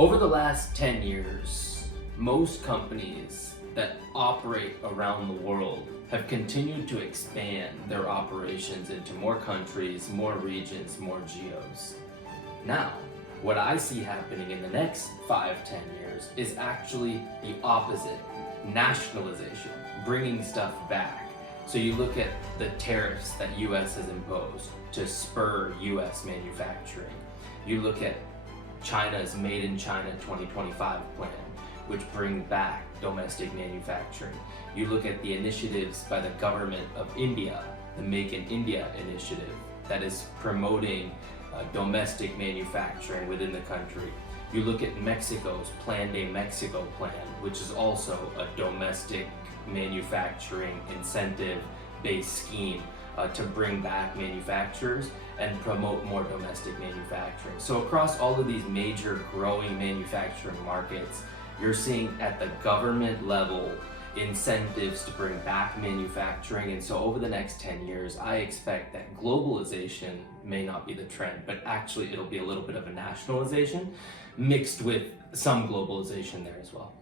Over the last 10 years, most companies that operate around the world have continued to expand their operations into more countries, more regions, more geos. Now, what I see happening in the next 5-10 years is actually the opposite: nationalization, bringing stuff back. So you look at the tariffs that US has imposed to spur US manufacturing. You look at China's Made in China 2025 plan, which bring back domestic manufacturing. You look at the initiatives by the government of India, the Make in India initiative, that is promoting domestic manufacturing within the country. You look at Mexico's Plan de Mexico plan, which is also a domestic manufacturing incentive-based scheme to bring back manufacturers and promote more domestic manufacturing. So across all of these major growing manufacturing markets, you're seeing at the government level incentives to bring back manufacturing. And so over the next 10 years, I expect that globalization may not be the trend, but actually it'll be a little bit of a nationalization mixed with some globalization there as well.